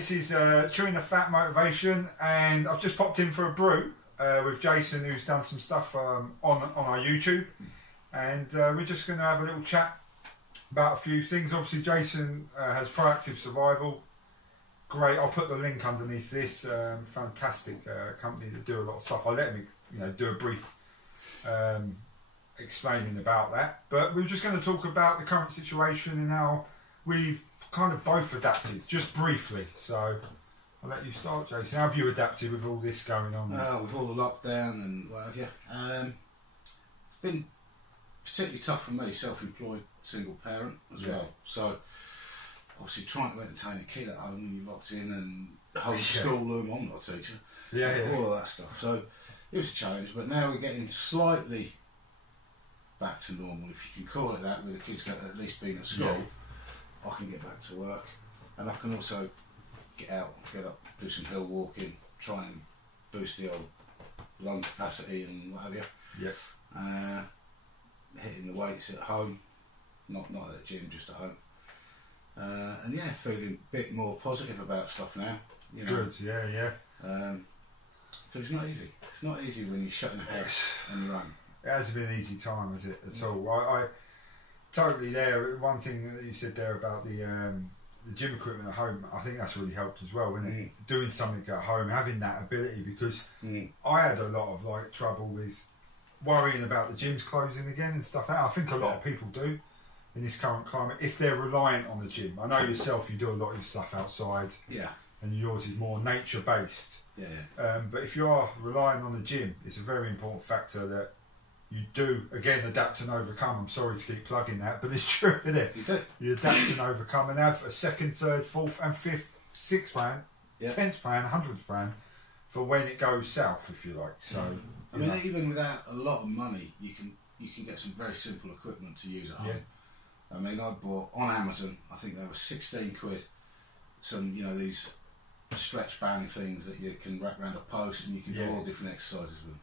this is Chewing the Fat Motivation, and I've just popped in for a brew with Jason, who's done some stuff on our YouTube, and we're just going to have a little chat about a few things. Obviously, Jason has Proactive Survival. Great, I'll put the link underneath this. Fantastic company that do a lot of stuff. I'll let him, do a brief explaining about that. But we're just going to talk about the current situation and how we've kind of both adapted, just briefly. So I'll let you start, Jason. How have you adapted with all this going on? With all the lockdown and what have you. It's been particularly tough for me, self-employed single parent as well. So obviously trying to entertain a kid at home when you're locked in and homeschool them, I'm not a teacher. All of that stuff. So it was a challenge, but now we're getting slightly back to normal, if you can call it that, with the kids at least being at school. I can get back to work, and I can also get out, get up, do some hill walking, try and boost the old lung capacity and what have you. Hitting the weights at home, not at the gym, just at home. And yeah, feeling a bit more positive about stuff now. Good, yeah. Because it's not easy. It's not easy when you're shut in the house on your own. It hasn't been an easy time, has it, at all? I totally there. One thing that you said there about the gym equipment at home, I think that's really helped as well, isn't it? Doing something at home, having that ability, because I had a lot of trouble with worrying about the gyms closing again and stuff. I think a lot of people do in this current climate, if they're reliant on the gym. I know yourself, you do a lot of your stuff outside, and yours is more nature based. But if you are relying on the gym, it's a very important factor that you do, again, adapt and overcome. I'm sorry to keep plugging that, but it's true, isn't it? You do. You adapt and overcome and have a second, third, fourth and fifth, sixth plan, 10th plan, 100th plan for when it goes south, if you like. So, I mean, even without a lot of money, you can get some very simple equipment to use at home. I mean, I bought on Amazon, I think they were 16 quid, some, these stretch band things that you can wrap around a post and you can do all different exercises with them.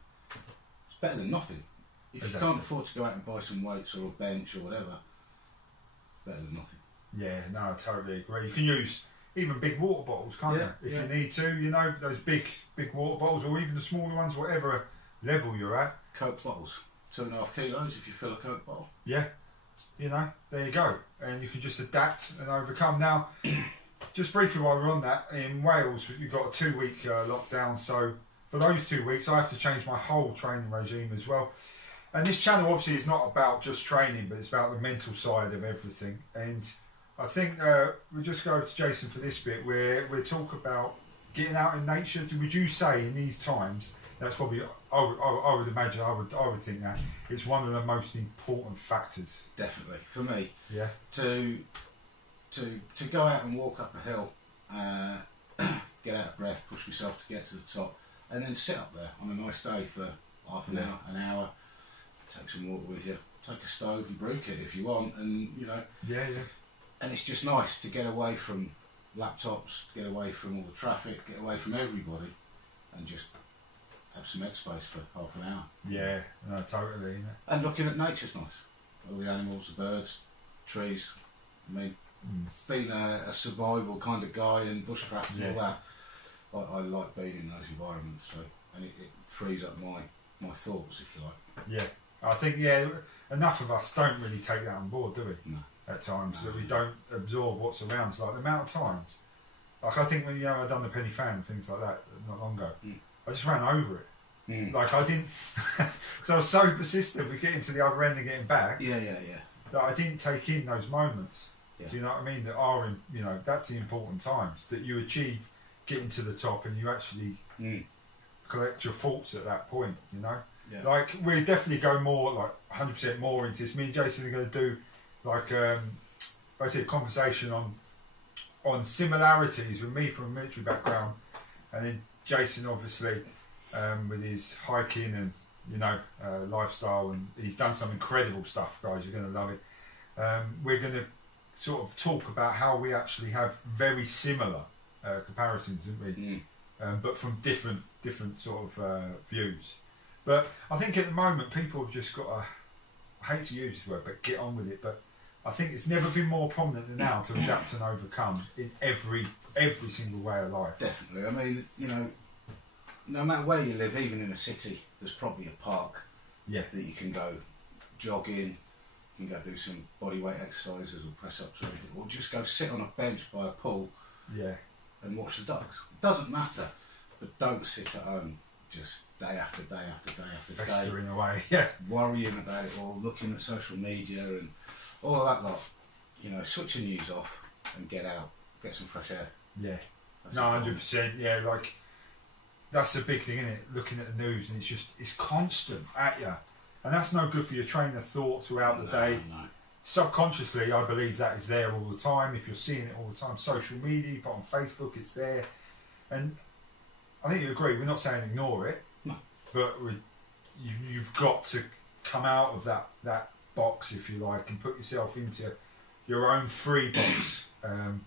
It's better than nothing. If you can't afford to go out and buy some weights or a bench or whatever, better than nothing. Yeah, no, I totally agree. You can use even big water bottles, can't you? If you need to, those big water bottles, or even the smaller ones, whatever level you're at. Coke bottles, 2.5 kilos if you fill a Coke bottle. Yeah, there you go. And you can just adapt and overcome. Now, just briefly while we're on that, in Wales, you've got a 2-week lockdown, so for those 2 weeks I have to change my whole training regime as well. And this channel obviously is not about just training, but it's about the mental side of everything. And I think we'll just go to Jason for this bit, where we'll talk about getting out in nature. Would you say in these times, that's probably, I would imagine, I would think that it's one of the most important factors. Definitely, for me. Yeah. To go out and walk up a hill, get out of breath, push myself to get to the top, and then sit up there on a nice day for half an hour, an hour. Take some water with you, take a stove and brew kit if you want, and and it's just nice to get away from laptops, get away from all the traffic, get away from everybody, and just have some headspace for half an hour. Yeah, no, totally. And looking at nature's nice. All the animals, the birds, trees. I mean, being a survival kind of guy and bushcraft and all that, I like being in those environments. So, and it frees up my thoughts, if you like. Yeah. I think, enough of us don't really take that on board, do we? No. At times, that we don't absorb what's around us. Like the amount of times, I think when I've done the penny fan and things like that not long ago, I just ran over it. Like I didn't, because I was so persistent with getting to the other end and getting back. That I didn't take in those moments. Do you know what I mean? That are that's the important times that you achieve getting to the top and you actually collect your thoughts at that point. Like we definitely go more, like 100% more into this. Me and Jason are going to do basically a conversation on similarities with me from a military background, and then Jason obviously with his hiking and lifestyle, and he's done some incredible stuff, guys. You're going to love it. We're going to sort of talk about how we actually have very similar comparisons, isn't we? But from different sort of views. But I think at the moment people have just got to, I hate to use this word, but get on with it. But I think it's never been more prominent than now to adapt and overcome in every single way of life. Definitely. I mean, you know, no matter where you live, even in a city, there's probably a park that you can go jogging, you can go do some body weight exercises or press ups or anything, or just go sit on a bench by a pool and watch the ducks. It doesn't matter, but don't sit at home just day after day after day after day. Festering away, worrying about it all, looking at social media and all of that lot. You know, switch the news off and get out, get some fresh air. Yeah. No, 100%. Yeah, like, that's the big thing, isn't it? Looking at the news and it's constant at you. And that's no good for your train of thought throughout the day. No. Subconsciously, I believe that is there all the time. If you're seeing it all the time, social media, you put on Facebook, it's there. And I think you agree, we're not saying ignore it, but you've got to come out of that box, if you like, and put yourself into your own free box and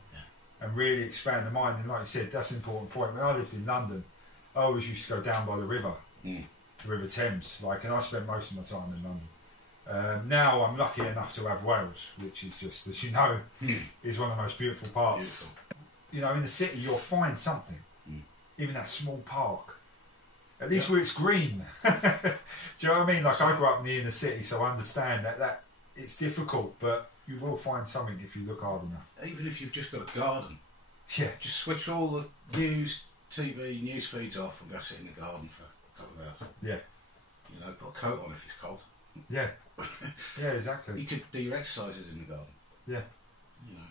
really expand the mind. And like you said, that's an important point. When I lived in London, I always used to go down by the river, the River Thames, and I spent most of my time in London. Now I'm lucky enough to have Wales, which is just, as you know, is one of the most beautiful parts. Beautiful. You know, in the city you'll find something, even that small park. At least where it's green. Do you know what I mean? Like, I grew up near the city, so I understand that it's difficult, but you will find something if you look hard enough. Even if you've just got a garden. Yeah. Just switch all the news, TV, news feeds off and go sit in the garden for a couple of hours. Yeah. You know, put a coat on if it's cold. Yeah. Yeah, exactly. You could do your exercises in the garden. Yeah. You know.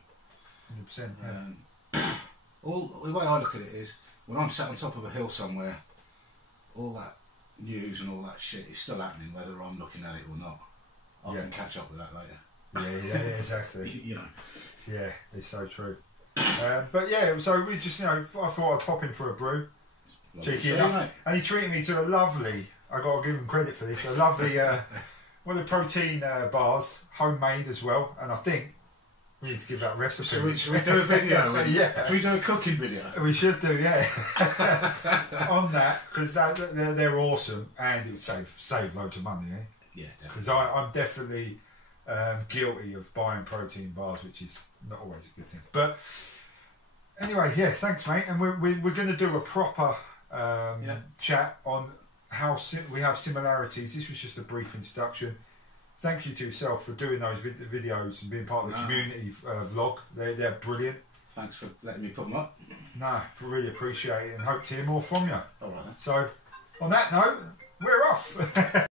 100%. Yeah. The way I look at it is, when I'm sat on top of a hill somewhere, all that news and all that shit is still happening, whether I'm looking at it or not. I can catch up with that later. Yeah, exactly. You know. Yeah, it's so true. But yeah, so we just, I thought I'd pop in for a brew. Cheeky enough. And he treated me to a lovely, I got to give him credit for this, a lovely, the protein bars, homemade as well. And I think we need to give that recipe. Should we do a video? Yeah. Should we do a cooking video? We should do, yeah. On that, because they're awesome, and it would save loads of money, eh? Yeah, definitely. Because I'm definitely guilty of buying protein bars, which is not always a good thing. But anyway, yeah, thanks, mate. And we're going to do a proper chat on how we have similarities. This was just a brief introduction. Thank you to yourself for doing those videos and being part of the community vlog. They're brilliant. Thanks for letting me put them up. No, I really appreciate it and hope to hear more from you. All right then. So, on that note, we're off.